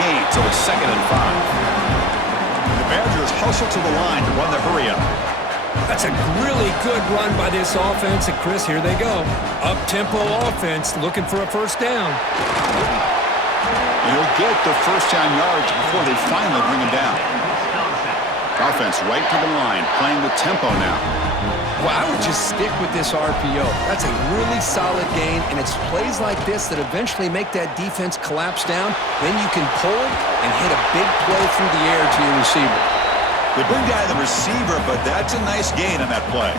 gain, so it's 2nd and 5. The Badgers hustle to the line to run the hurry-up. That's a really good run by this offense. And, Chris, here they go. Up-tempo offense looking for a first down. He'll get the first-down yards before they finally bring him down. Offense right to the line, playing with tempo now. Well, I would just stick with this RPO. That's a really solid gain, and it's plays like this that eventually make that defense collapse down. Then you can pull and hit a big play through the air to your receiver. They bring down the receiver, but that's a nice gain on that play.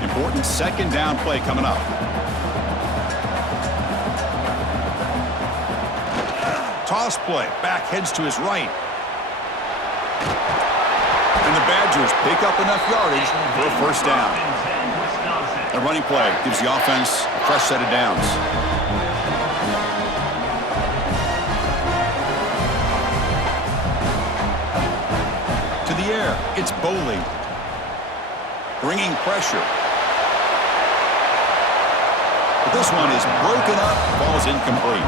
Important second down play coming up. Toss play. Back heads to his right. And the Badgers pick up enough yardage for a first down. A running play gives the offense a fresh set of downs. To the air. It's Boley. Bringing pressure. But this one is broken up. Ball's incomplete.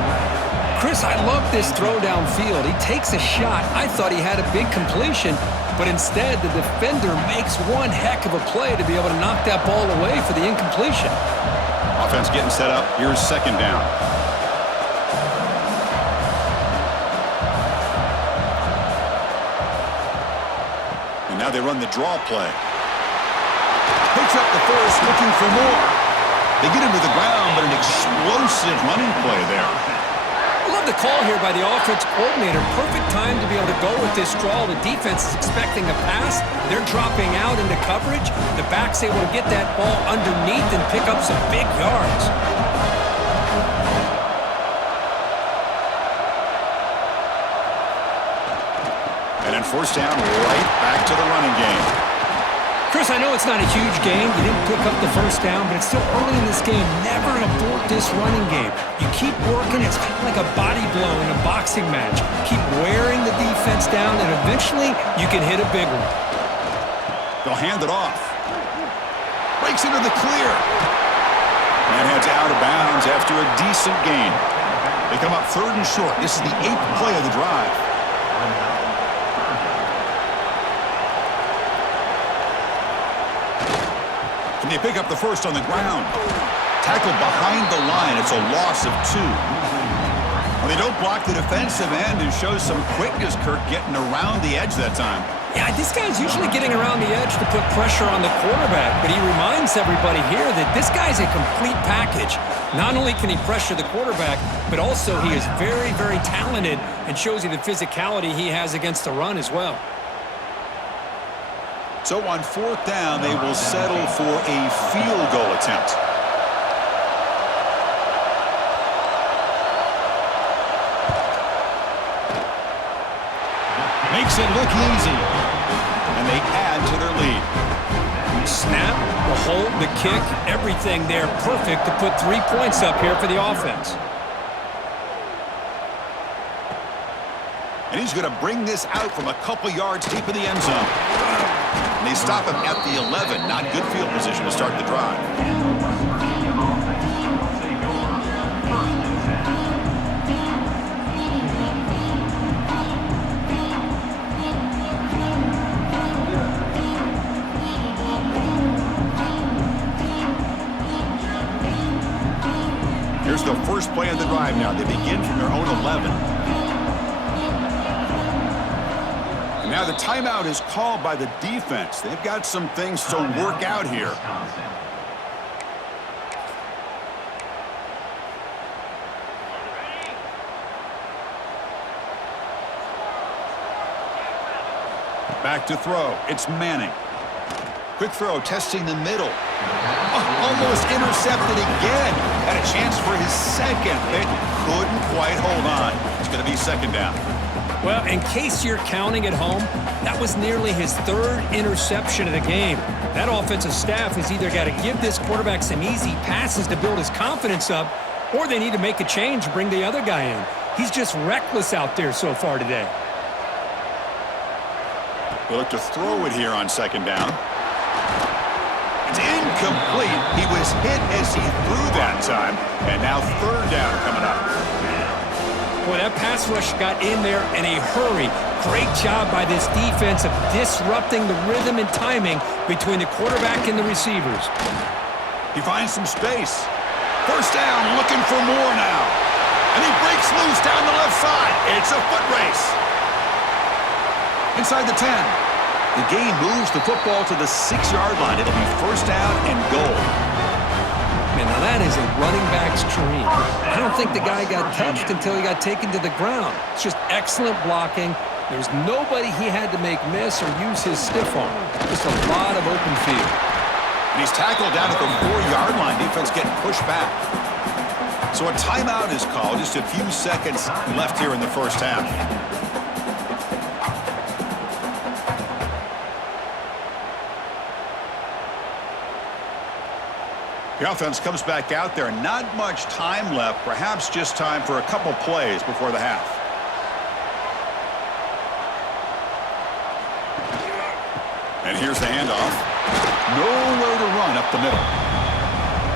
Chris, I love this throw downfield. He takes a shot. I thought he had a big completion, but instead the defender makes one heck of a play to be able to knock that ball away for the incompletion. Offense getting set up. Here's second down. And now they run the draw play. Picks up the first, looking for more. They get him to the ground, but an explosive running play there. I love the call here by the offense coordinator. Perfect time to be able to go with this draw. The defense is expecting a pass. They're dropping out into coverage. The back's able to get that ball underneath and pick up some big yards. And then first down, right back to the running game. Chris, I know it's not a huge game. You didn't pick up the first down, but it's still early in this game. Never abort this running game. You keep working. It's kind of like a body blow in a boxing match. Keep wearing the defense down, and eventually you can hit a big one. They'll hand it off. Breaks into the clear. And heads out of bounds after a decent gain. They come up 3rd and short. This is the 8th play of the drive. And they pick up the first on the ground. Tackled behind the line. It's a loss of 2. Well, they don't block the defensive end and show some quickness, Kirk, getting around the edge that time. Yeah, this guy's usually getting around the edge to put pressure on the quarterback, but he reminds everybody here that this guy's a complete package. Not only can he pressure the quarterback, but also he is very, very talented and shows you the physicality he has against the run as well. So on 4th down, they will settle for a field goal attempt. Makes it look easy. And they add to their lead. Snap, the hold, the kick, everything there perfect to put 3 points up here for the offense. And he's going to bring this out from a couple yards deep in the end zone. And they stop him at the 11. Not good field position to start the drive. Here's the first play of the drive now. They begin from their own 11. And now the timeout is called by the defense. They've got some things to work out here. Back to throw. It's Manning. Quick throw, testing the middle. Oh, almost intercepted again. Had a chance for his second. They couldn't quite hold on. It's going to be second down. Well, in case you're counting at home, that was nearly his 3rd interception of the game. That offensive staff has either got to give this quarterback some easy passes to build his confidence up, or they need to make a change and bring the other guy in. He's just reckless out there so far today. They look to throw it here on second down. It's incomplete. He was hit as he threw that time. And now third down coming up. Boy, that pass rush got in there in a hurry. Great job by this defense of disrupting the rhythm and timing between the quarterback and the receivers. He finds some space. First down, looking for more now. And he breaks loose down the left side. It's a foot race. Inside the 10. The game moves the football to the 6-yard line. It'll be first down and goal. Man, now that is a running back's dream. I don't think the guy got touched until he got taken to the ground. It's just excellent blocking. There's nobody he had to make miss or use his stiff arm. Just a lot of open field. And he's tackled down at the 4-yard line. Defense getting pushed back. So a timeout is called. Just a few seconds left here in the first half. The offense comes back out there. Not much time left. Perhaps just time for a couple plays before the half. And here's the handoff. Nowhere to run up the middle.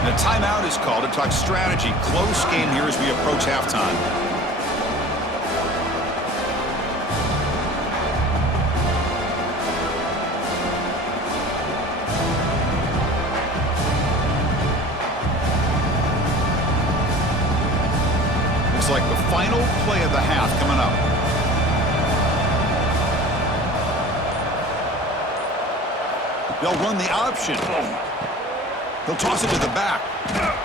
And a timeout is called to talk strategy. Close game here as we approach halftime. Looks like the final play of the half coming up. They'll run the option. He'll toss it to the back.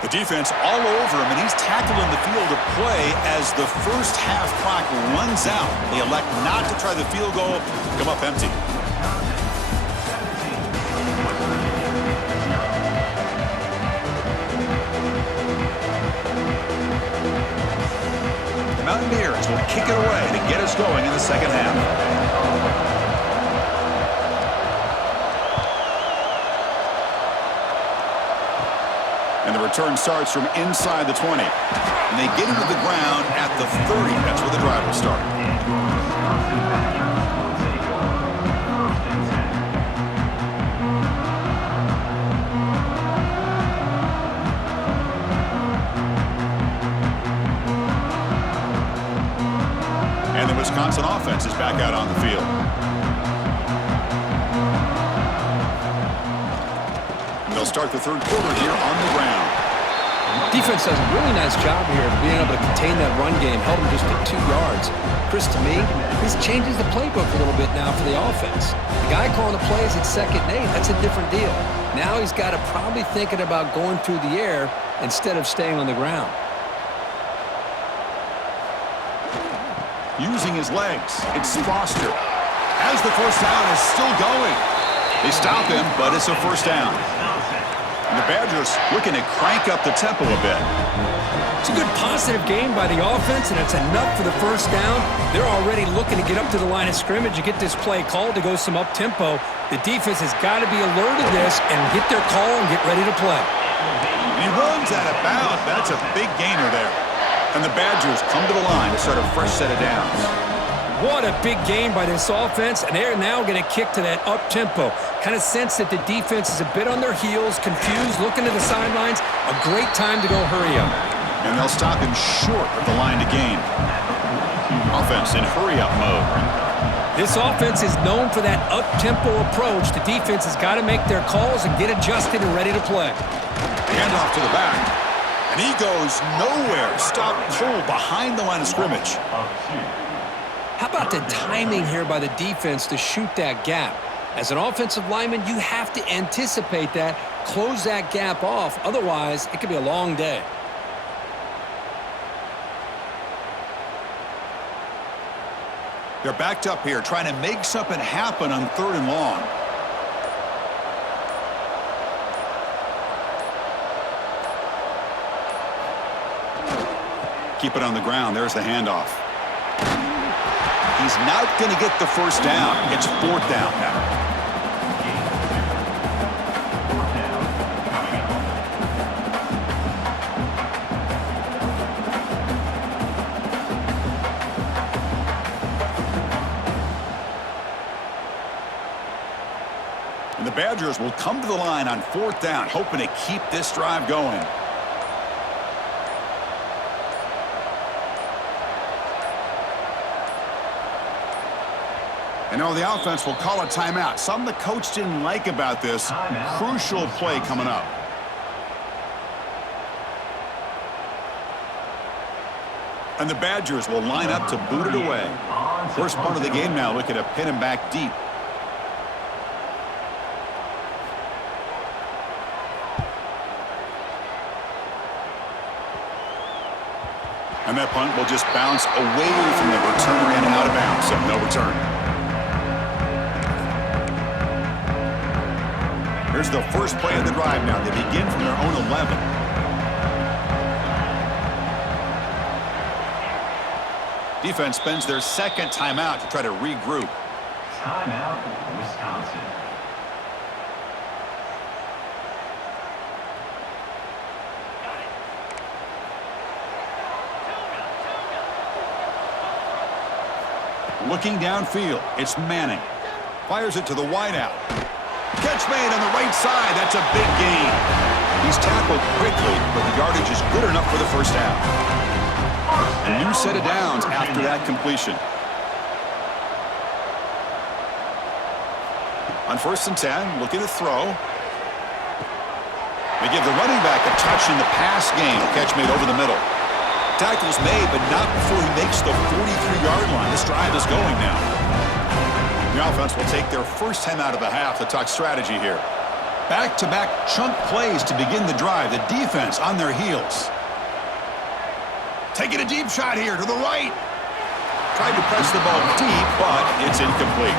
The defense all over him, and he's tackled in the field of play as the first half clock runs out. They elect not to try the field goal, come up empty. The Mountaineers will kick it away to get us going in the second half. And the return starts from inside the 20. And they get into the ground at the 30. That's where the drive will start. And the Wisconsin offense is back out on the field. They'll start the third quarter here on the ground. Defense does a really nice job here of being able to contain that run game, held him just at 2 yards. Chris, to me, this changes the playbook a little bit now for the offense. The guy calling the plays at 2nd and 8, that's a different deal. Now he's got to probably thinking about going through the air instead of staying on the ground. Using his legs, it's Foster. As the first down is still going. They stop him, but it's a first down. And the Badgers looking to crank up the tempo a bit. It's a good positive game by the offense, and it's enough for the first down. They're already looking to get up to the line of scrimmage and get this play called to go some up-tempo. The defense has got to be alert of this and get their call and get ready to play. And he runs out of bounds. That's a big gainer there. And the Badgers come to the line to start a fresh set of downs. What a big game by this offense, and they're now going to kick to that up-tempo. Kind of sense that the defense is a bit on their heels, confused, looking to the sidelines. A great time to go hurry up. And they'll stop him short of the line to gain. Offense in hurry-up mode. This offense is known for that up-tempo approach. The defense has got to make their calls and get adjusted and ready to play. Hand off to the back. And he goes nowhere. Stop cold behind the line of scrimmage. How about the timing here by the defense to shoot that gap? As an offensive lineman, you have to anticipate that, close that gap off. Otherwise, it could be a long day. They're backed up here, trying to make something happen on 3rd and long. Keep it on the ground. There's the handoff. He's not going to get the first down. It's 4th down now. Badgers will come to the line on 4th down, hoping to keep this drive going. And now the offense will call a timeout. Something the coach didn't like about this. Crucial play coming up. And the Badgers will line up to boot it away. First part of the game now, looking to pin him back deep. And that punt will just bounce away from the returner and out of bounds, so no return. Here's the first play of the drive now. They begin from their own 11. Defense spends their second timeout to try to regroup. Timeout, Wisconsin. Looking downfield, it's Manning. Fires it to the wideout. Catch made on the right side. That's a big gain. He's tackled quickly, but the yardage is good enough for the first down. A new set of downs after that completion. On 1st and 10, looking to throw. They give the running back a touch in the pass game. Catch made over the middle. Tackle's made, but not before he makes the 43-yard line. This drive is going now. The offense will take their first 10 out of the half to talk strategy here. Back-to-back chunk plays to begin the drive. The defense on their heels. Taking a deep shot here to the right. Tried to press the ball deep, but it's incomplete.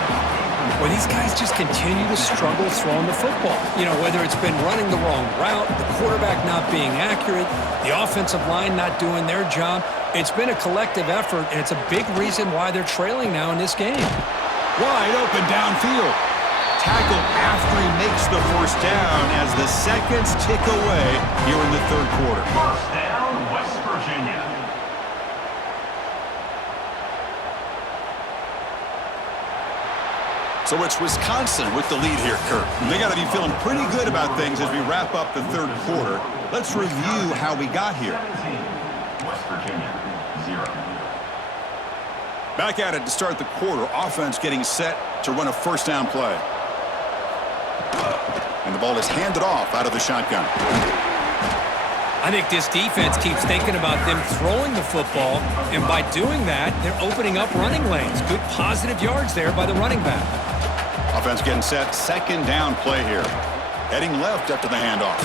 Well, these guys just continue to struggle throwing the football. You know, whether it's been running the wrong route, the quarterback not being accurate, the offensive line not doing their job. It's been a collective effort, and it's a big reason why they're trailing now in this game. Wide open downfield. Tackle after he makes the first down as the seconds tick away here in the third quarter. First down, West Virginia. So it's Wisconsin with the lead here, Kurt. They got to be feeling pretty good about things as we wrap up the third quarter. Let's review how we got here. 17, West Virginia, 0. Back at it to start the quarter. Offense getting set to run a first down play. And the ball is handed off out of the shotgun. I think this defense keeps thinking about them throwing the football, and by doing that, they're opening up running lanes. Good positive yards there by the running back. Offense getting set. Second down play here. Heading left after the handoff.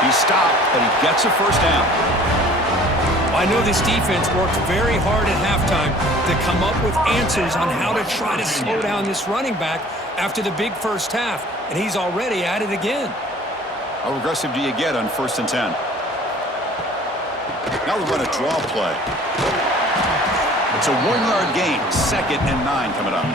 He stopped, but he gets a first down. I know this defense worked very hard at halftime to come up with answers on how to try to slow down this running back after the big first half, and he's already at it again. How aggressive do you get on 1st and 10? Now we run a draw play. It's a 1-yard gain. 2nd and 9 coming up.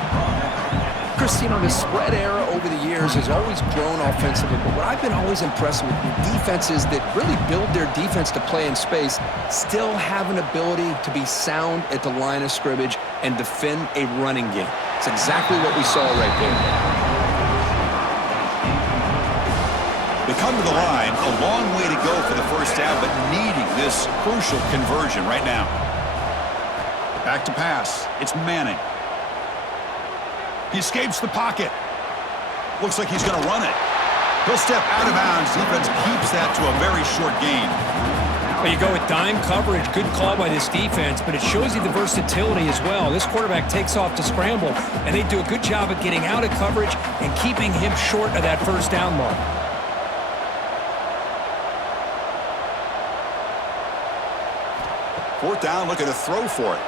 Chris, you know, the spread era over the years has always grown offensively, but what I've been always impressed with defenses that really build their defense to play in space still have an ability to be sound at the line of scrimmage and defend a running game. It's exactly what we saw right there. They come to the line, a long way to go for the first down, but needing this crucial conversion right now. Back to pass. It's Manning. He escapes the pocket. Looks like he's going to run it. He'll step out of bounds. Defense keeps that to a very short gain. Well, you go with dime coverage. Good call by this defense, but it shows you the versatility as well. This quarterback takes off to scramble, and they do a good job of getting out of coverage and keeping him short of that first down mark. Fourth down, looking to throw for it.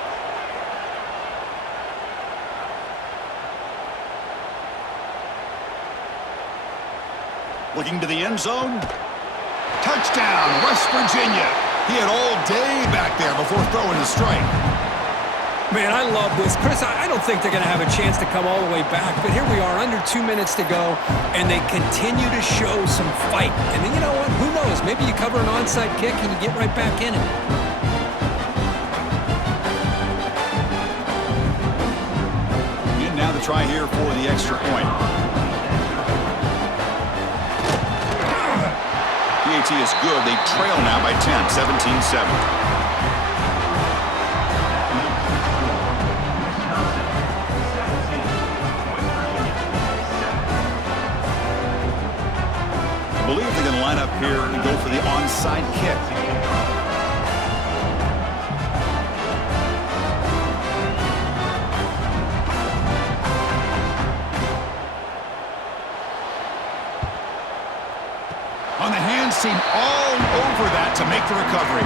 Looking to the end zone. Touchdown, West Virginia. He had all day back there before throwing the strike. Man, I love this. Chris, I don't think they're going to have a chance to come all the way back, but here we are, under 2 minutes to go, and they continue to show some fight. And then, you know what? Who knows? Maybe you cover an onside kick and you get right back in it. And now the try here for the extra point. PAT is good. They trail now by 10, 17-7. I believe they're going to line up here and go for the onside kick. On the hands team, all over that to make the recovery.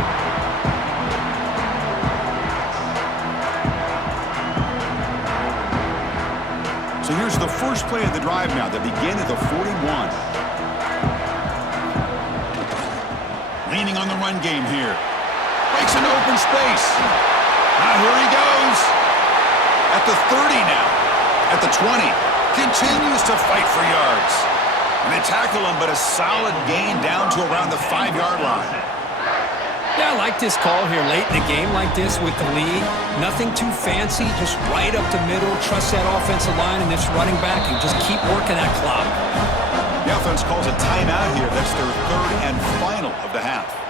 So here's the first play of the drive now. They begin at the 41. Leaning on the run game here. Breaks an open space. Now here he goes. At the 30 now. At the 20. Continues to fight for yards. And they tackle him, but a solid gain down to around the 5-yard line. Yeah, I like this call here late in the game like this with the lead. Nothing too fancy, just right up the middle. Trust that offensive line and this running back and just keep working that clock. The offense calls a timeout here. That's their third and final of the half.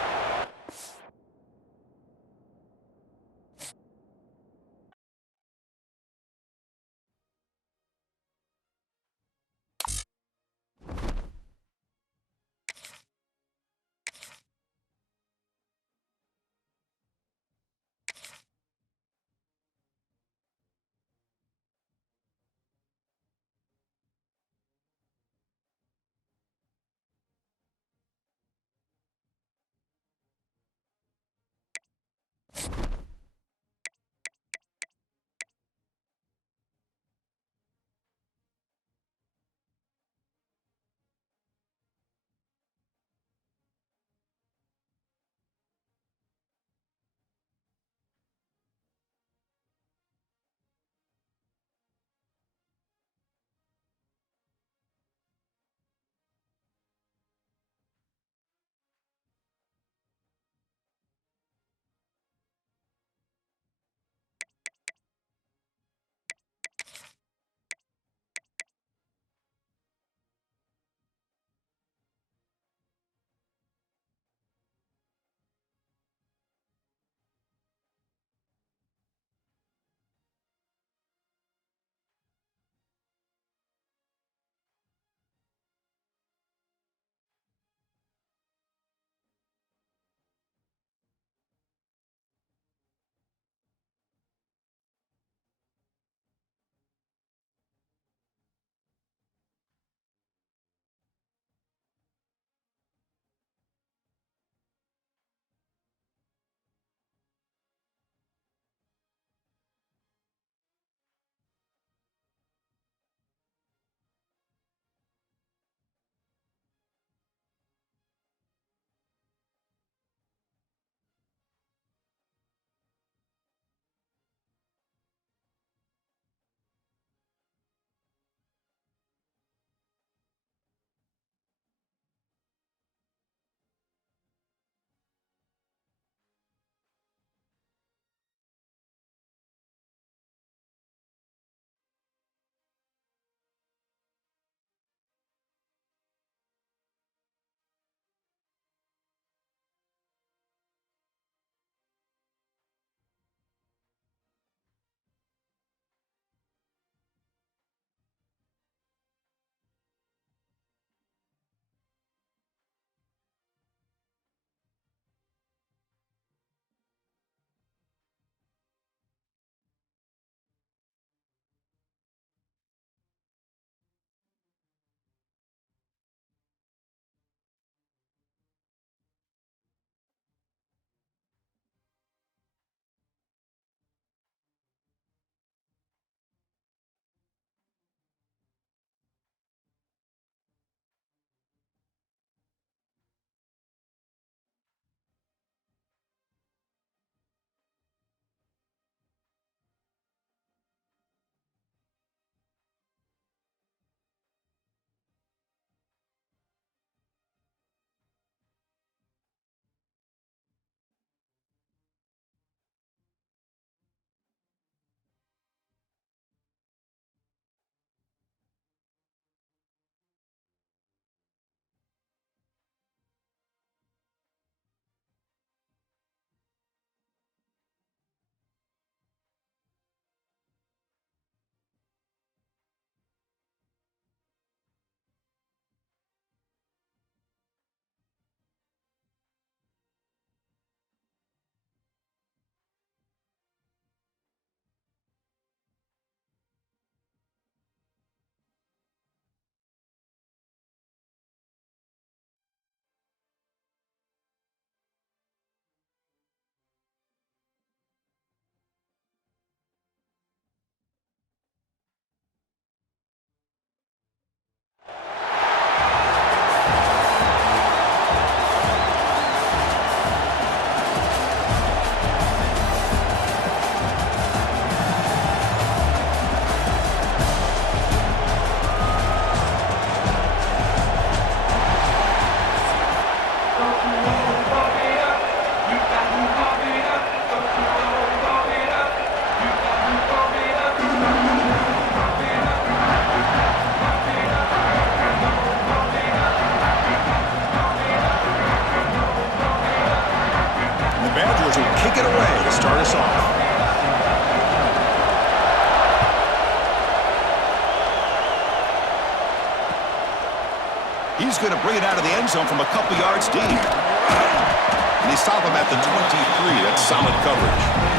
He's going to bring it out of the end zone from a couple yards deep. And they stop him at the 23. That's solid coverage.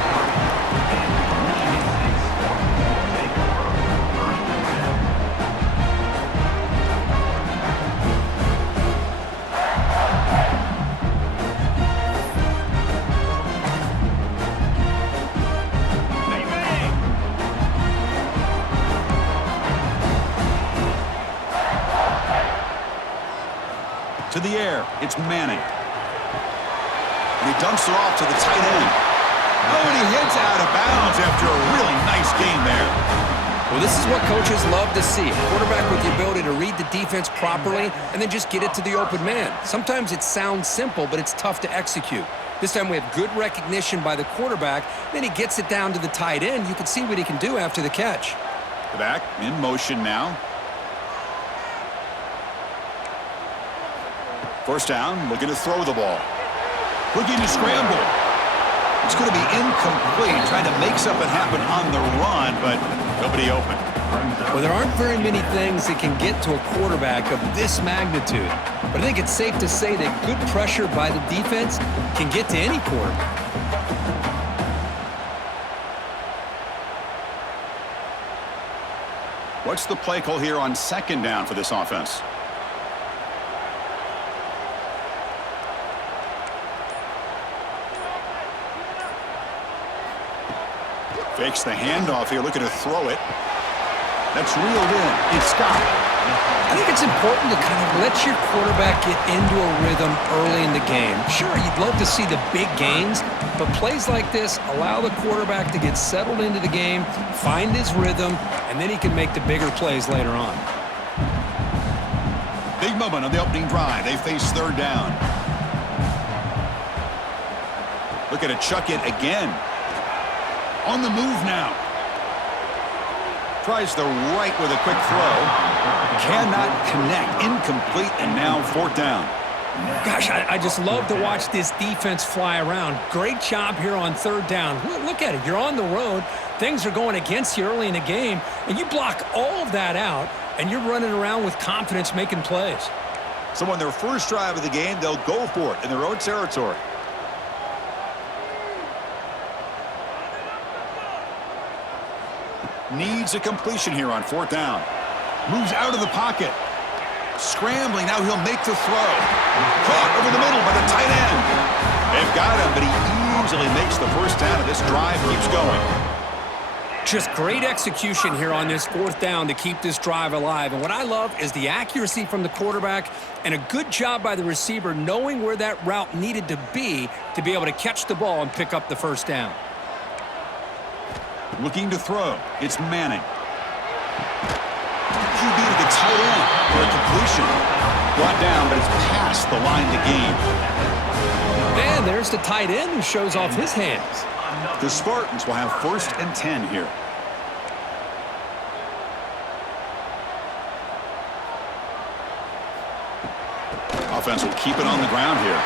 To the air, it's Manning. And he dumps it off to the tight end. Oh, and he heads out of bounds after a really nice game there. Well, this is what coaches love to see. A quarterback with the ability to read the defense properly and then just get it to the open man. Sometimes it sounds simple, but it's tough to execute. This time we have good recognition by the quarterback. Then he gets it down to the tight end. You can see what he can do after the catch. The back in motion now. First down, looking to throw the ball. Looking to scramble. It's going to be incomplete, trying to make something happen on the run, but nobody open. Well, there aren't very many things that can get to a quarterback of this magnitude. But I think it's safe to say that good pressure by the defense can get to any quarterback. What's the play call here on second down for this offense? Fakes the handoff here, looking to throw it. That's reeled in. It's Scott. I think it's important to kind of let your quarterback get into a rhythm early in the game. Sure, you'd love to see the big gains, but plays like this allow the quarterback to get settled into the game, find his rhythm, and then he can make the bigger plays later on. Big moment on the opening drive. They face third down. Looking to chuck it again. On the move now. Tries the right with a quick throw. Cannot connect. Incomplete, and now fourth down. Gosh, I just love to watch this defense fly around. Great job here on third down. Look at it. You're on the road. Things are going against you early in the game, and you block all of that out, and you're running around with confidence making plays. So on their first drive of the game, they'll go for it in their own territory. Needs a completion here on fourth down. Moves out of the pocket. Scrambling, now he'll make the throw. Caught over the middle by the tight end. They've got him, but he easily makes the first down, and this drive keeps going. Just great execution here on this fourth down to keep this drive alive. And what I love is the accuracy from the quarterback and a good job by the receiver knowing where that route needed to be able to catch the ball and pick up the first down. Looking to throw. It's Manning. QB to the tight end for a completion. Brought down, but it's past the line to gain. And there's the tight end who shows off his hands. The Spartans will have 1st and 10 here. Offense will keep it on the ground here.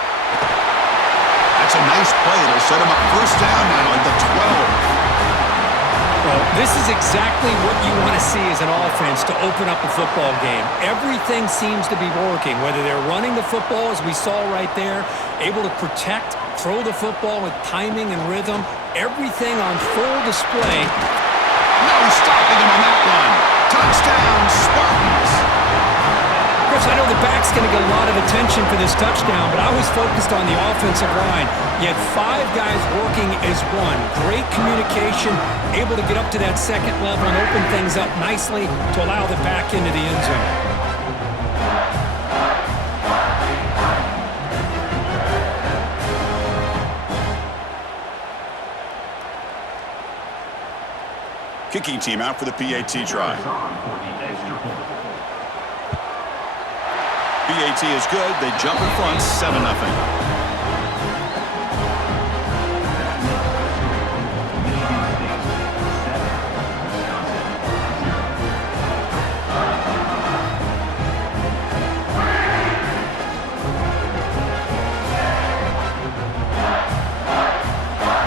That's a nice play. It'll set him up first down now at the 12. Well, this is exactly what you want to see as an offense to open up a football game. Everything seems to be working, whether they're running the football, as we saw right there, able to protect, throw the football with timing and rhythm, everything on full display. No stopping him on that one. Touchdown, Spartans. Chris, I know the back's going to get a lot of attention for this touchdown, but I was focused on the offensive line. You had 5 guys working as one. Great communication, able to get up to that second level and open things up nicely to allow the back into the end zone. Kicking team out for the PAT try. PAT is good. They jump in front, 7-0.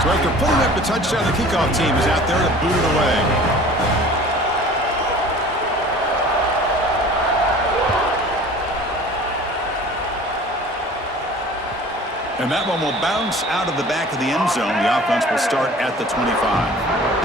So after putting up the touchdown, the kickoff team is out there to boot it away. And that one will bounce out of the back of the end zone. The offense will start at the 25.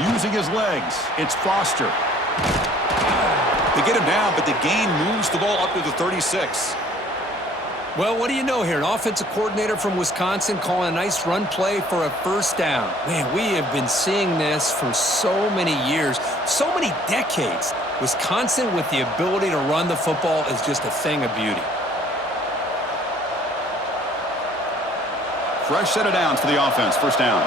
Using his legs, it's Foster. They get him down, but the gain moves the ball up to the 36. Well, what do you know here? An offensive coordinator from Wisconsin calling a nice run play for a first down. Man, we have been seeing this for so many years, so many decades. Wisconsin with the ability to run the football is just a thing of beauty. Fresh set of downs for the offense, first down.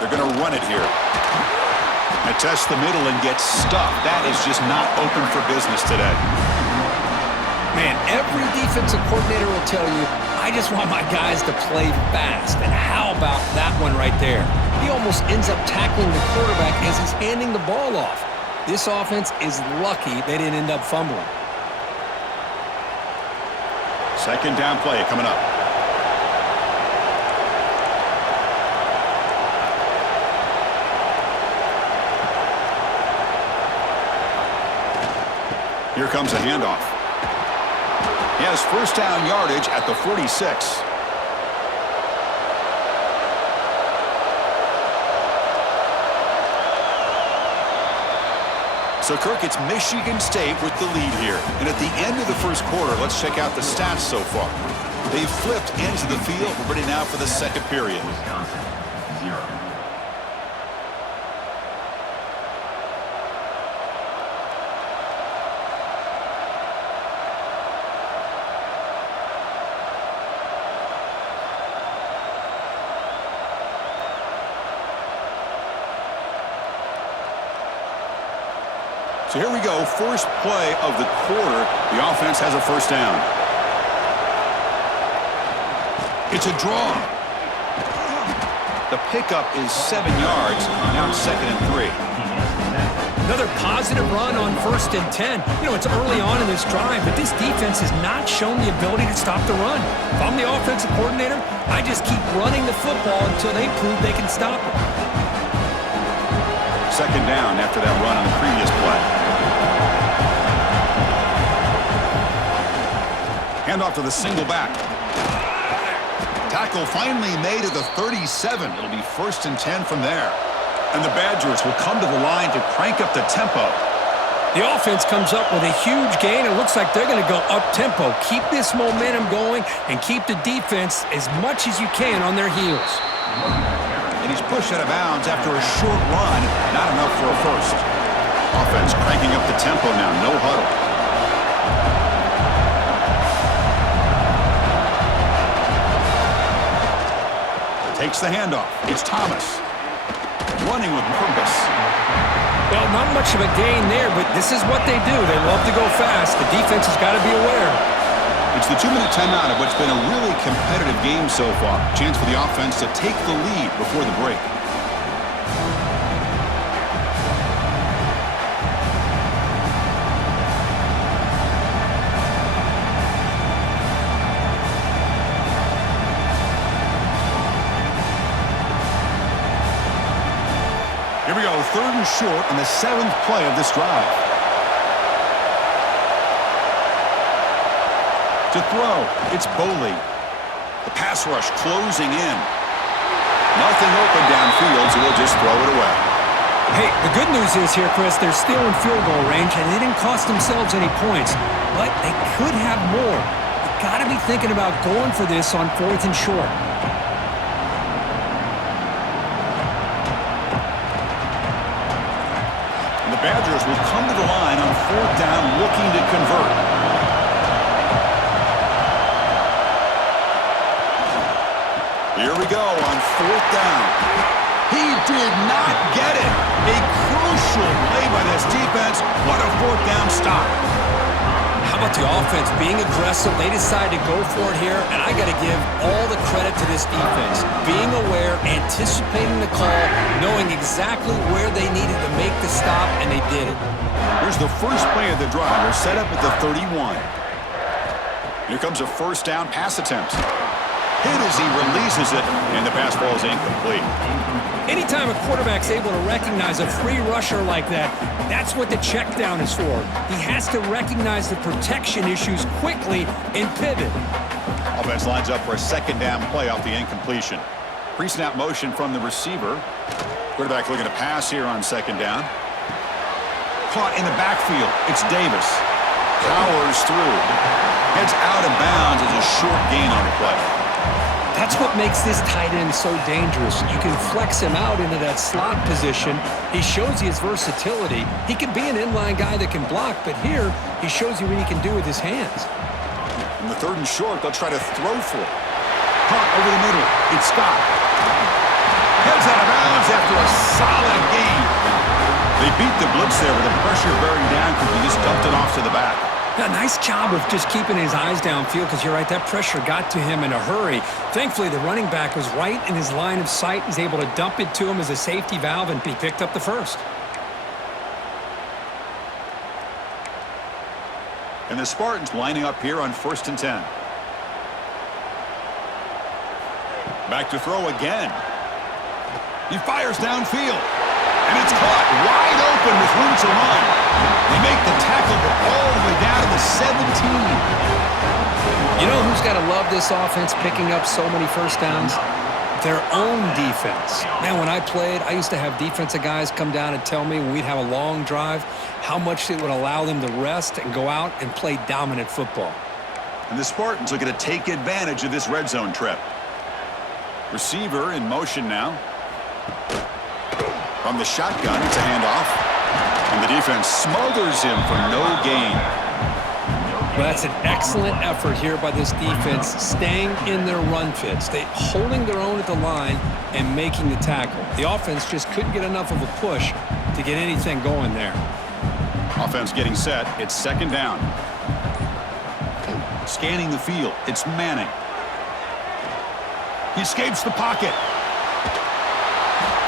They're going to run it here. And test the middle and get stuffed. That is just not open for business today. Man, every defensive coordinator will tell you, I just want my guys to play fast. And how about that one right there? He almost ends up tackling the quarterback as he's handing the ball off. This offense is lucky they didn't end up fumbling. Second down play coming up. Here comes a handoff. He has first down yardage at the 46. So, Kirk, it's Michigan State with the lead here. And at the end of the first quarter, let's check out the stats so far. They've flipped into the field. We're ready now for the second period. Wisconsin, 0. So here we go, first play of the quarter. The offense has a first down. It's a draw. The pickup is 7 yards. Now it's 2nd and 3. Another positive run on 1st and 10. You know, it's early on in this drive, but this defense has not shown the ability to stop the run. If I'm the offensive coordinator, I just keep running the football until they prove they can stop it. Second down after that run on the previous play. Handoff to the single back. Tackle finally made at the 37. It'll be 1st and 10 from there. And the Badgers will come to the line to crank up the tempo. The offense comes up with a huge gain. It looks like they're going to go up-tempo. Keep this momentum going and keep the defense as much as you can on their heels. And he's pushed out of bounds after a short run. Not enough for a first. Offense cranking up the tempo now. No huddle. Takes the handoff. It's Thomas. Running with purpose. Well, not much of a gain there, but this is what they do. They love to go fast. The defense has got to be aware. It's the 2-minute timeout of what's been a really competitive game so far. Chance for the offense to take the lead before the break. Here we go, 3rd and short on the 7th play of this drive. To throw, it's Boley. The pass rush closing in. Nothing open downfield, so they'll just throw it away. Hey, the good news is here, Chris, they're still in field goal range, and they didn't cost themselves any points. But they could have more. You've got to be thinking about going for this on 4th and short. And the Badgers will come to the line on 4th down, looking to convert. Here we go on 4th down. He did not get it. A crucial play by this defense. What a 4th down stop. How about the offense being aggressive? They decided to go for it here, and I got to give all the credit to this defense. Being aware, anticipating the call, knowing exactly where they needed to make the stop, and they did it. Here's the first play of the drive. They're set up at the 31. Here comes a 1st down pass attempt. Hit as he releases it, and the pass falls incomplete. Anytime a quarterback's able to recognize a free rusher like that, that's what the check down is for. He has to recognize the protection issues quickly and pivot. Offense lines up for a 2nd down play off the incompletion. Pre-snap motion from the receiver. Quarterback looking to pass here on 2nd down. Caught in the backfield. It's Davis. Powers through. Heads out of bounds as a short gain on the play. That's what makes this tight end so dangerous. You can flex him out into that slot position. He shows you his versatility. He can be an inline guy that can block, but here he shows you what he can do with his hands. In the 3rd and short, they'll try to throw for it. Caught over the middle. It's Scott. Heads out of bounds after a solid gain. They beat the blitz there with the pressure bearing down because he just dumped it off to the back. Yeah, nice job of just keeping his eyes downfield because you're right, that pressure got to him in a hurry. Thankfully, the running back was right in his line of sight. He's able to dump it to him as a safety valve, and he picked up the first. And the Spartans lining up here on 1st and 10. Back to throw again. He fires downfield. And it's caught wide open with room to run. They make the tackle, but all the way down to the 17. You know who's got to love this offense picking up so many 1st downs? Their own defense. Man, when I played, I used to have defensive guys come down and tell me when we'd have a long drive how much it would allow them to rest and go out and play dominant football. And the Spartans are going to take advantage of this red zone trip. Receiver in motion now. From the shotgun, it's a handoff. And the defense smothers him for no gain. Well, that's an excellent effort here by this defense, staying in their run fits. They holding their own at the line and making the tackle. The offense just couldn't get enough of a push to get anything going there. Offense getting set. It's 2nd down. Scanning the field. It's Manning. He escapes the pocket.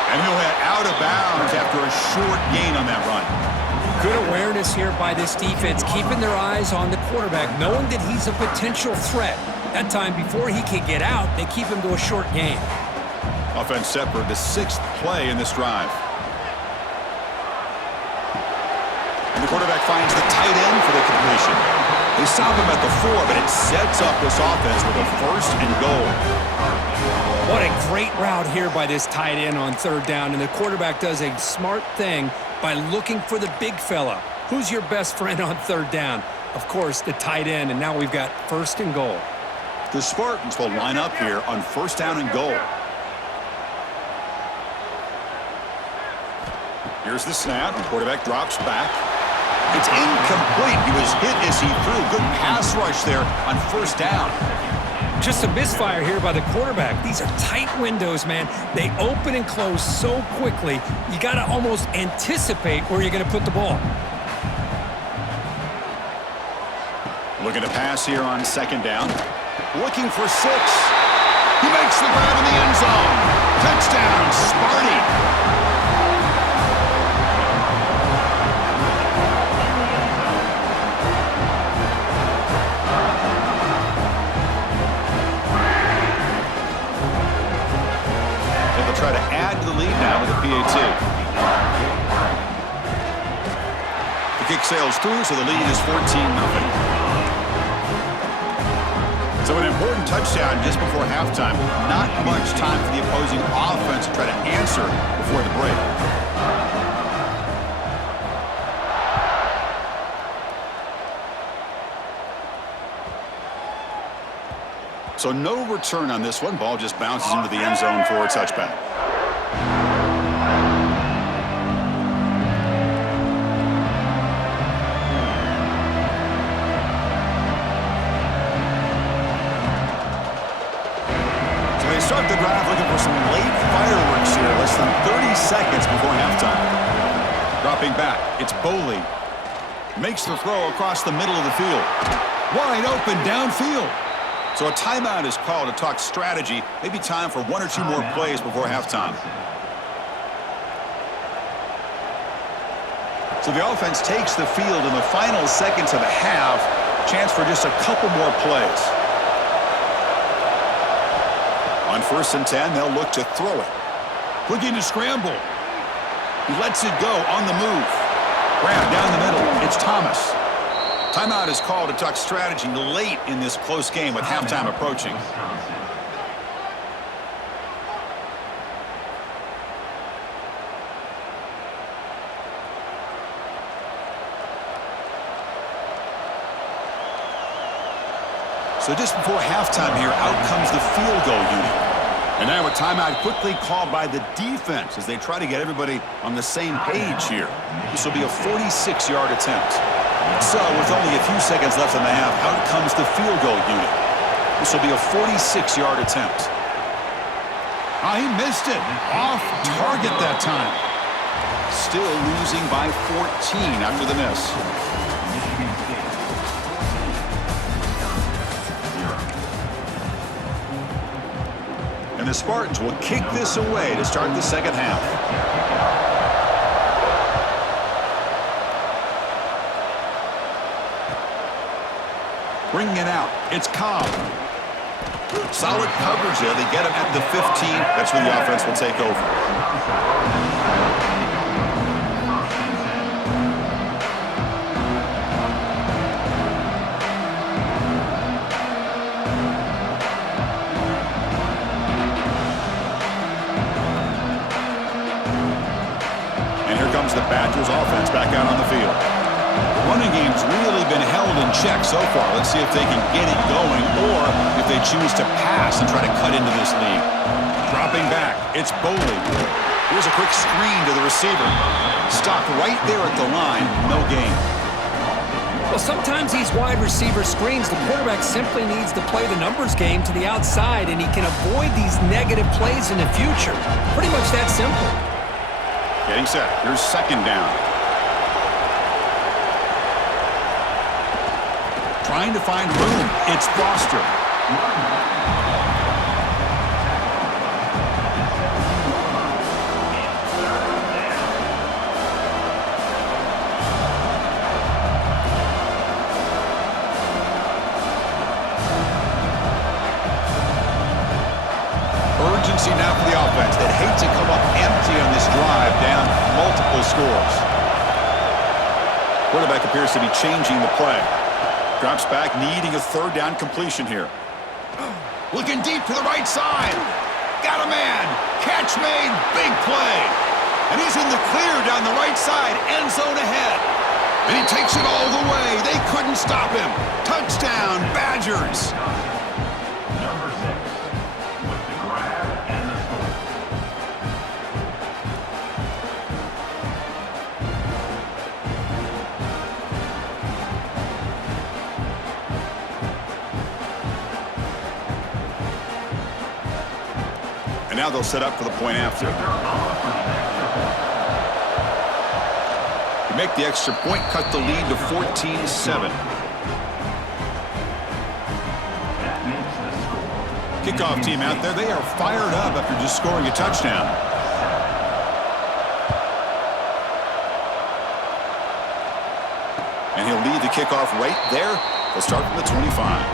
And he'll head out of bounds after a short gain on that run. Good awareness here by this defense, keeping their eyes on the quarterback, knowing that he's a potential threat. That time, before he can get out, they keep him to a short gain. Offense set for the 6th play in this drive. And the quarterback finds the tight end for the completion. They stop him at the 4, but it sets up this offense with a 1st and goal. What a great route here by this tight end on 3rd down, and the quarterback does a smart thing by looking for the big fella. Who's your best friend on 3rd down? Of course, the tight end, and now we've got 1st and goal. The Spartans will line up here on 1st down and goal. Here's the snap, and quarterback drops back. It's incomplete. He was hit as he threw. Good pass rush there on 1st down. Just a misfire here by the quarterback. These are tight windows, man. They open and close so quickly, you got to almost anticipate where you're going to put the ball. Looking to pass here on 2nd down. Looking for 6. He makes the grab in the end zone. Touchdown, Sparty. Try to add to the lead now with a PAT. The kick sails through, so the lead is 14-0. So an important touchdown just before halftime. Not much time for the opposing offense to try to answer before the break. So no return on this one. Ball just bounces into the end zone for a touchback. So they start the drive looking for some late fireworks here. Less than 30 seconds before halftime. Dropping back, it's Boley. Makes the throw across the middle of the field. Wide open downfield. So a timeout is called to talk strategy. Maybe time for one or two more plays before halftime. So the offense takes the field in the final seconds of the half. Chance for just a couple more plays. On 1st and 10, they'll look to throw it. Looking to scramble. He lets it go on the move. Grab down the middle. It's Thomas. Timeout is called to talk strategy late in this close game with halftime approaching. So just before halftime here, out comes the field goal unit. And now a timeout quickly called by the defense as they try to get everybody on the same page here. This will be a 46-yard attempt. So with only a few seconds left in the half, out comes the field goal unit. This will be a 46-yard attempt. He missed it. Off target that time. Still losing by 14 after the miss. And the Spartans will kick this away to start the second half. Bringing it out, it's Cobb. Solid coverage there. They get him at the 15. That's where the offense will take over. The Badgers offense back out on the field. The running game's really been held in check so far. Let's see if they can get it going or if they choose to pass and try to cut into this lead. Dropping back, it's Boley. Here's a quick screen to the receiver. Stopped right there at the line, no gain. Well, sometimes these wide receiver screens, the quarterback simply needs to play the numbers game to the outside, and he can avoid these negative plays in the future. Pretty much that simple. Getting set. Here's second down. Trying to find room. It's Foster. Urgency now for the offense. They'd hate to come up empty on this drive, down multiple scores. Quarterback appears to be changing the play. Drops back, needing a third down completion here. Looking deep to the right side. Got a man. Catch made. Big play. And he's in the clear down the right side. End zone ahead. And he takes it all the way. They couldn't stop him. Touchdown, Badgers. Number 6 with the grab and the score. And now they'll set up for the point after. They make the extra point, cut the lead to 14-7. Kickoff team out there, they are fired up after just scoring a touchdown. And he'll lead the kickoff right there. They'll start from the 25.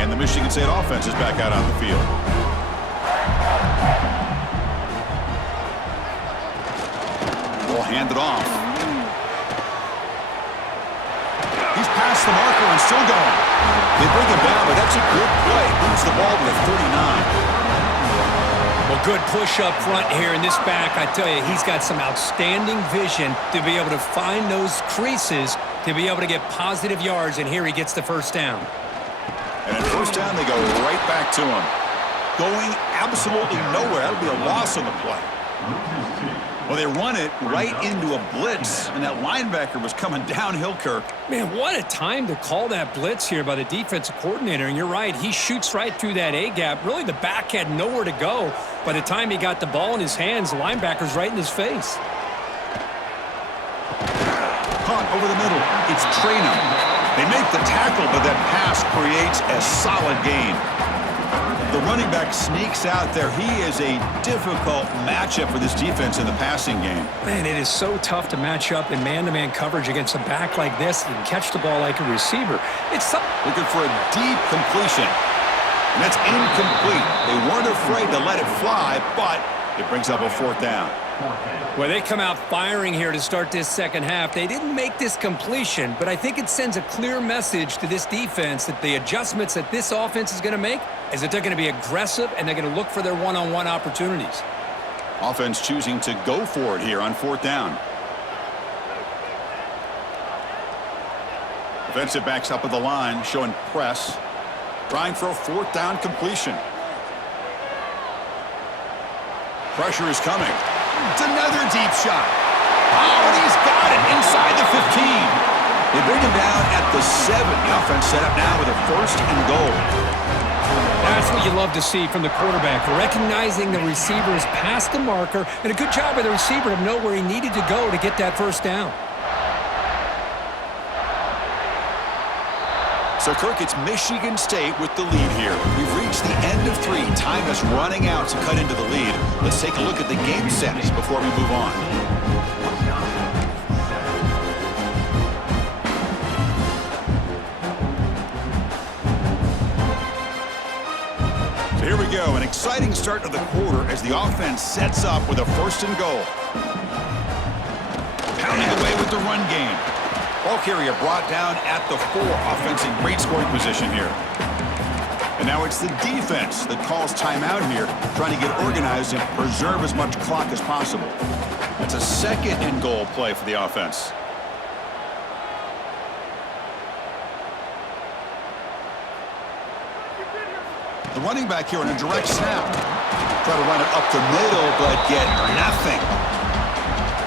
And the Michigan State offense is back out on the field. Ball handed off. He's past the marker and still going. They bring him down, but that's a good play. Moves the ball to the 39. Well, good push up front here in this back. I tell you, he's got some outstanding vision to be able to find those creases, to be able to get positive yards, and here he gets the first down. And at first down, they go right back to him. Going absolutely nowhere. That'll be a loss on the play. Well, they run it right into a blitz, and that linebacker was coming downhill, Kirk. Man, what a time to call that blitz here by the defensive coordinator. And you're right, he shoots right through that A-gap. Really, the back had nowhere to go. By the time he got the ball in his hands, the linebacker's right in his face. Caught over the middle. It's Traynham. They make the tackle, but that pass creates a solid gain. The running back sneaks out there. He is a difficult matchup for this defense in the passing game. Man, it is so tough to match up in man-to-man coverage against a back like this and catch the ball like a receiver. It's looking for a deep completion. And that's incomplete. They weren't afraid to let it fly, but it brings up a fourth down. Well, they come out firing here to start this second half. They didn't make this completion, but I think it sends a clear message to this defense that the adjustments that this offense is going to make is that they're going to be aggressive and they're going to look for their one-on-one opportunities. Offense choosing to go for it here on fourth down. Defensive backs up at the line, showing press. Trying for a fourth down completion. Pressure is coming. It's another deep shot. Oh, and he's got it inside the 15. They bring him down at the 7. The offense set up now with a first and goal. That's what you love to see from the quarterback, recognizing the receiver is past the marker, and a good job by the receiver to know where he needed to go to get that first down. So, Kirk, it's Michigan State with the lead here. We've reached the end of 3. Time is running out to cut into the lead. Let's take a look at the game sets before we move on. So here we go. An exciting start to the quarter as the offense sets up with a first and goal. Pounding away with the run game. Ball carrier brought down at the 4. Offense in great scoring position here. And now it's the defense that calls timeout here, trying to get organized and preserve as much clock as possible. That's a second and goal play for the offense. The running back here on a direct snap. Try to run it up the middle, but get nothing.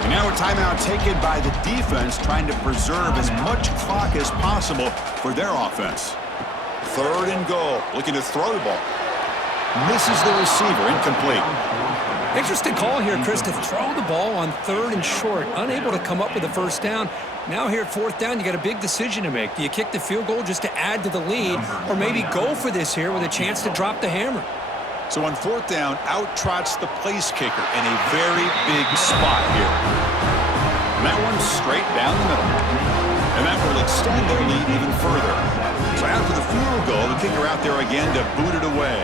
And now a timeout taken by the defense, trying to preserve as much clock as possible for their offense. Third and goal, looking to throw the ball. Misses the receiver, incomplete. Interesting call here, Chris, to throw the ball on 3rd and short, unable to come up with a first down. Now here at 4th down, you got a big decision to make. Do you kick the field goal just to add to the lead, or maybe go for this here with a chance to drop the hammer? So on 4th down, out trots the place kicker in a very big spot here. And that one's straight down the middle. And that will extend their lead even further. So after the field goal, the kicker out there again to boot it away.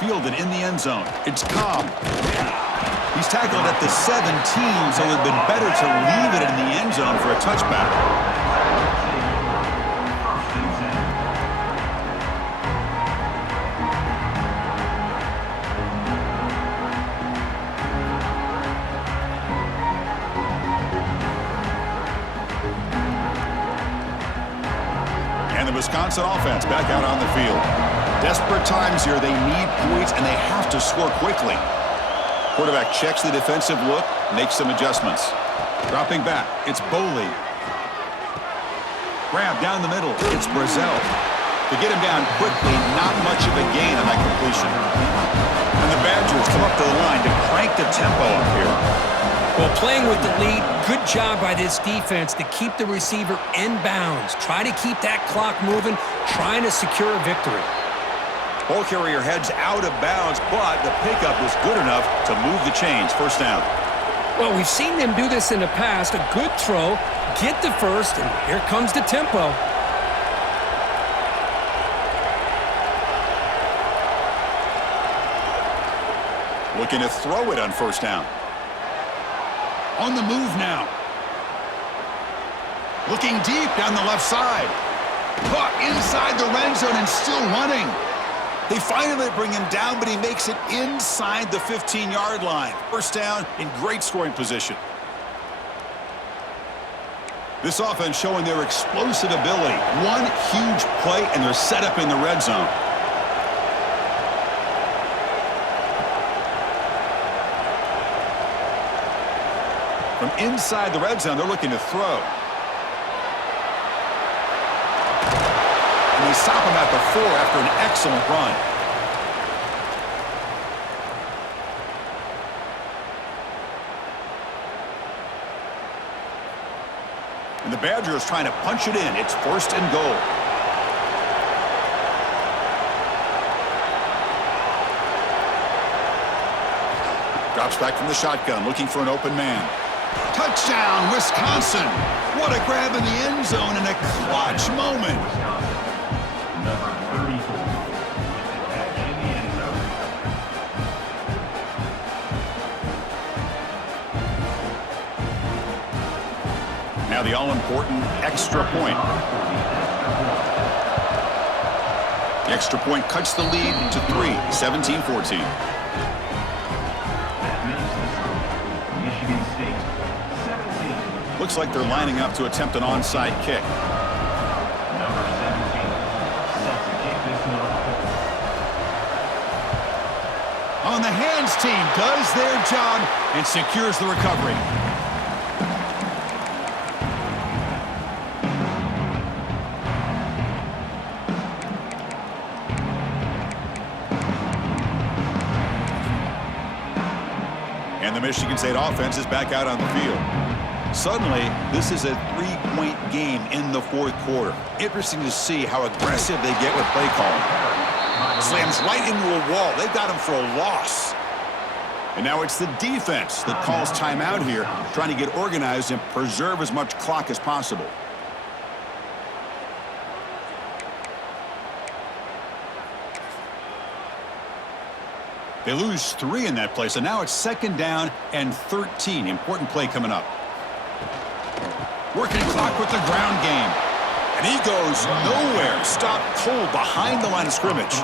Fielded in the end zone. It's Cobb. He's tackled at the 17, so it would have been better to leave it in the end zone for a touchback. And the Wisconsin offense back out on the field. Desperate times here. They need points, and they have to score quickly. Quarterback checks the defensive look, makes some adjustments. Dropping back, it's Boley. Grab down the middle, it's Brazzell. To get him down quickly, not much of a gain on that completion. And the Badgers come up to the line to crank the tempo up here. Well, playing with the lead, good job by this defense to keep the receiver in bounds. Try to keep that clock moving, trying to secure a victory. Ball carrier heads out of bounds, but the pickup was good enough to move the chains. First down. Well, we've seen them do this in the past. A good throw, get the first, and here comes the tempo. Looking to throw it on first down. On the move now. Looking deep down the left side. Caught inside the red zone and still running. They finally bring him down, but he makes it inside the 15-yard line. First down in great scoring position. This offense showing their explosive ability. One huge play, and they're set up in the red zone. From inside the red zone, they're looking to throw. And they stop him at the 4 after an excellent run. And the Badgers trying to punch it in. It's 1st and goal. Drops back from the shotgun, looking for an open man. Touchdown, Wisconsin! What a grab in the end zone in a clutch moment. Number 34 with the catch in the end zone. Now the all-important extra point. The extra point cuts the lead to 3, 17-14. That makes the score Michigan State 17. Looks like they're lining up to attempt an onside kick. Number 17 set to kick this one off. On the hands team does their job and secures the recovery. And the Michigan State offense is back out on the field. Suddenly, this is a 3-point game in the 4th quarter. Interesting to see how aggressive they get with play calling. Slams right into a wall. They've got him for a loss. And now it's the defense that calls timeout here, trying to get organized and preserve as much clock as possible. They lose 3 in that play, so now it's 2nd down and 13. Important play coming up. Working clock with the ground game. And he goes nowhere. Stopped cold behind the line of scrimmage.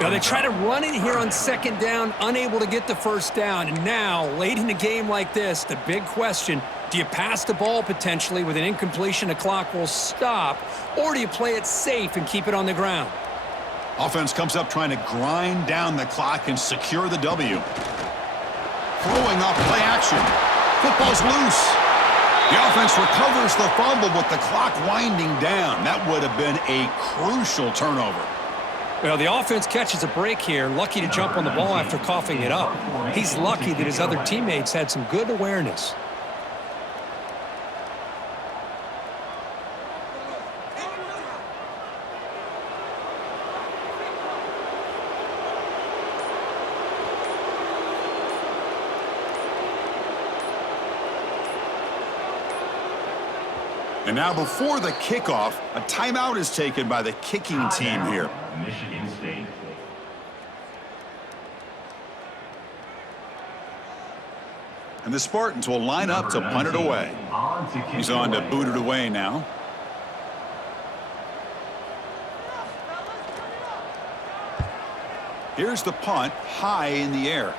Now they try to run it here on 2nd down, unable to get the 1st down. And now, late in a game like this, the big question, do you pass the ball potentially with an incompletion, the clock will stop, or do you play it safe and keep it on the ground? Offense comes up trying to grind down the clock and secure the W. Throwing off play action. Football's loose. The offense recovers the fumble with the clock winding down. That would have been a crucial turnover. Well, the offense catches a break here, lucky to jump on the ball after coughing it up. He's lucky that his other teammates had some good awareness. And now before the kickoff, a timeout is taken by the kicking team here. Michigan State. And the Spartans will line up to punt it away. He's on to boot it away now. Here's the punt, high in the air.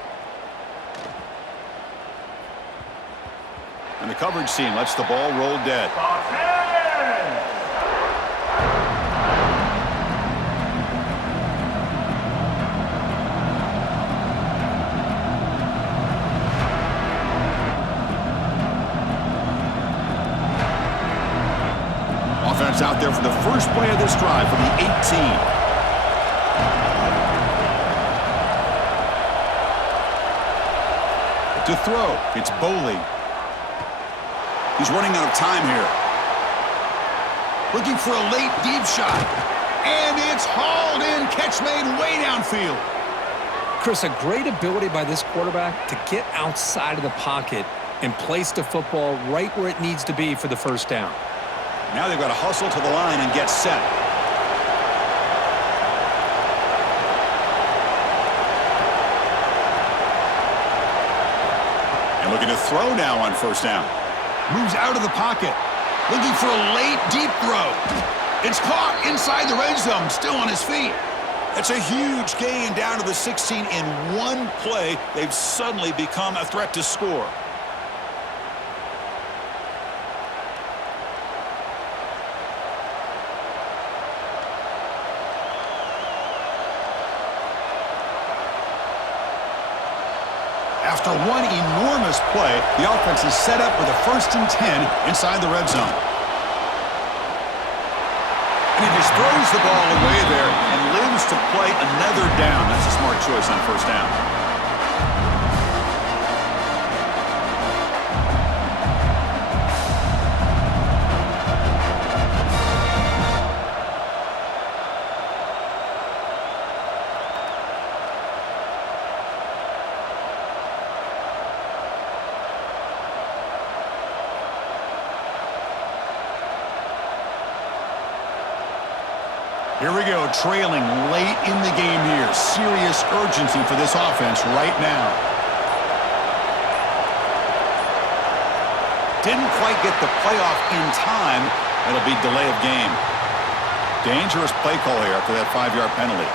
And the coverage team lets the ball roll dead. Offense out there for the first play of this drive from the 18. To throw, it's Boley. He's running out of time here. Looking for a late deep shot. And it's hauled in. Catch made way downfield. Chris, a great ability by this quarterback to get outside of the pocket and place the football right where it needs to be for the 1st down. Now they've got to hustle to the line and get set. And looking to throw now on 1st down. Moves out of the pocket. Looking for a late, deep throw. It's caught inside the red zone, still on his feet. It's a huge gain down to the 16 in one play. They've suddenly become a threat to score. After one enormous play, the offense is set up with a 1st and 10 inside the red zone. And he just throws the ball away there and lives to play another down. That's a smart choice on 1st down. Here we go, trailing late in the game here. Serious urgency for this offense right now. Didn't quite get the playoff in time. It'll be delay of game. Dangerous play call here after that 5-yard penalty.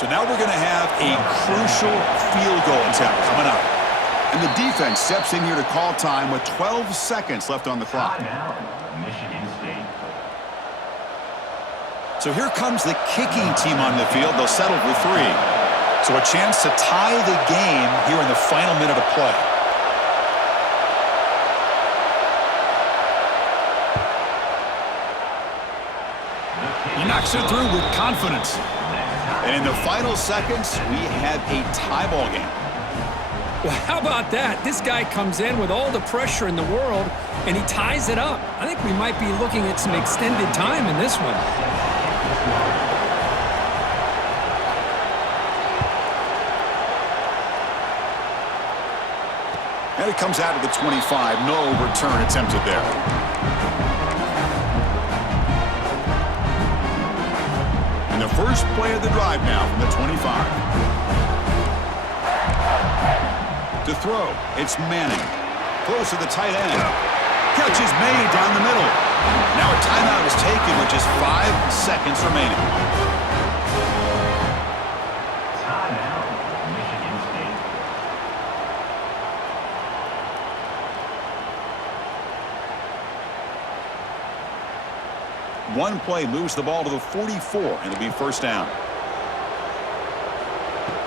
So now we're going to have a crucial field goal attempt coming up. And the defense steps in here to call time with 12 seconds left on the clock. Timeout, Michigan State. So here comes the kicking team on the field. They'll settle for 3. So a chance to tie the game here in the final minute of play. He knocks it through with confidence. And in the final seconds, we have a tie ball game. Well, how about that? This guy comes in with all the pressure in the world, and he ties it up. I think we might be looking at some extended time in this one. And it comes out of the 25. No return attempted there. The first play of the drive now from the 25. To throw, it's Manning. Close to the tight end. Catch is made down the middle. Now a timeout is taken with just 5 seconds remaining. Timeout, Michigan State. One play moves the ball to the 44, and it'll be 1st down.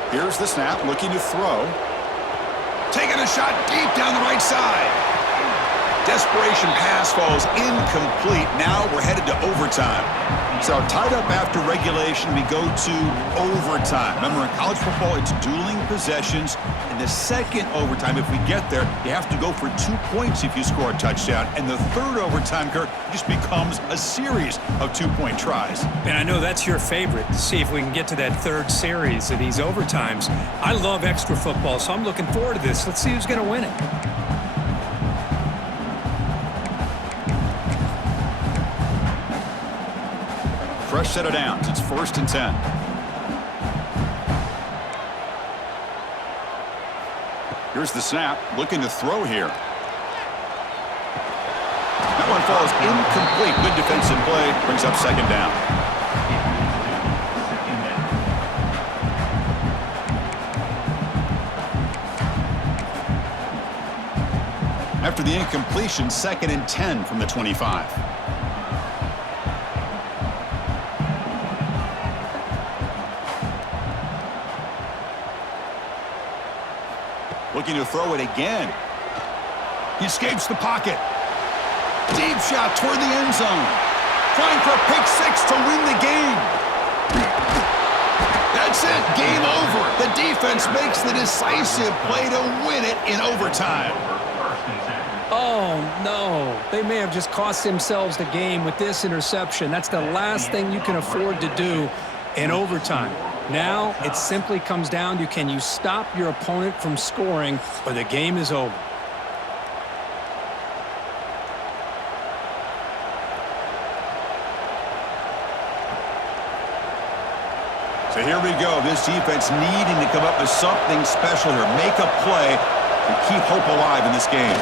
Here's the snap, looking to throw. Taking a shot deep down the right side. Desperation pass falls incomplete. Now we're headed to overtime. So tied up after regulation, we go to overtime. Remember, in college football, it's dueling possessions. In the second overtime, if we get there, you have to go for 2 points if you score a touchdown. And the third overtime, Kirk, just becomes a series of 2-point tries. And I know that's your favorite, to see if we can get to that 3rd series of these overtimes. I love extra football, so I'm looking forward to this. Let's see who's going to win it. Fresh set of downs. It's 1st and 10. Here's the snap. Looking to throw here. That one falls incomplete. Good defensive play. Brings up 2nd down. After the incompletion, 2nd and 10 from the 25. Looking to throw it again. He escapes the pocket. Deep shot toward the end zone. Trying for a pick 6 to win the game. That's it. Game over. The defense makes the decisive play to win it in overtime. Oh, no. They may have just cost themselves the game with this interception. That's the last thing you can afford to do in overtime. Now it simply comes down to, can you stop your opponent from scoring, or the game is over. So here we go. This defense needing to come up with something special here. Make a play and keep hope alive in this game.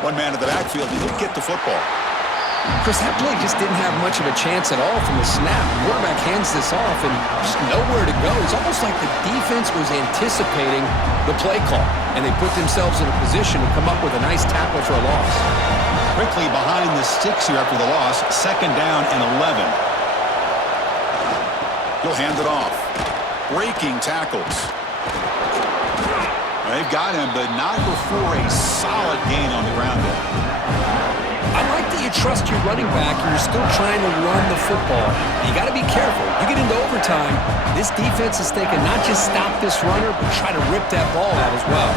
One man in the backfield. He didn't get the football. Chris, that play just didn't have much of a chance at all from the snap. The quarterback hands this off and just nowhere to go. It's almost like the defense was anticipating the play call, and they put themselves in a position to come up with a nice tackle for a loss. quickly behind the sticks here after the loss. 2nd down and 11. He'll hand it off. Breaking tackles. They've got him, but not before a solid gain on the ground there. I like that you trust your running back and you're still trying to run the football. You got to be careful. You get into overtime, this defense is thinking not just stop this runner, but try to rip that ball out as well.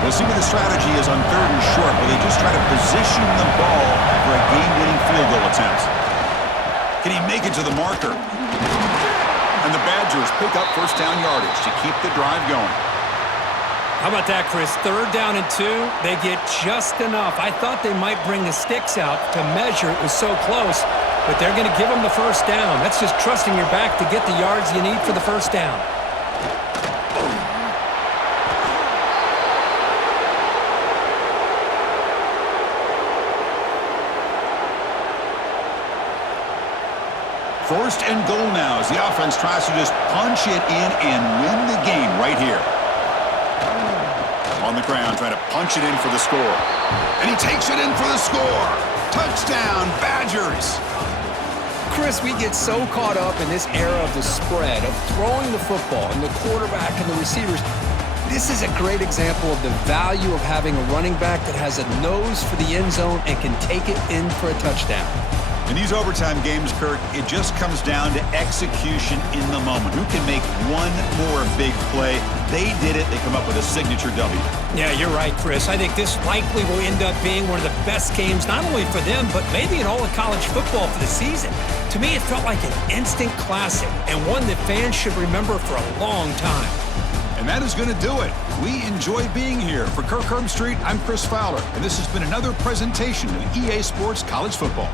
We'll see what the strategy is on 3rd and short, where they just try to position the ball for a game-winning field goal attempt. Can he make it to the marker? And the Badgers pick up 1st down yardage to keep the drive going. How about that, Chris? 3rd down and 2. They get just enough. I thought they might bring the sticks out to measure. It was so close, but they're going to give them the 1st down. That's just trusting your back to get the yards you need for the 1st down. First and goal now as the offense tries to just punch it in and win the game right here. On the ground, trying to punch it in for the score. And he takes it in for the score. Touchdown, Badgers. Chris, we get so caught up in this era of the spread, of throwing the football and the quarterback and the receivers. This is a great example of the value of having a running back that has a nose for the end zone and can take it in for a touchdown. In these overtime games, Kurt, it just comes down to execution in the moment. Who can make one more big play? They did it. They come up with a signature W. Yeah, you're right, Chris. I think this likely will end up being one of the best games, not only for them, but maybe in all of college football for the season. To me, it felt like an instant classic and one that fans should remember for a long time. And that is going to do it. We enjoy being here. For Kirk Herbstreit, I'm Chris Fowler, and this has been another presentation of EA Sports College Football.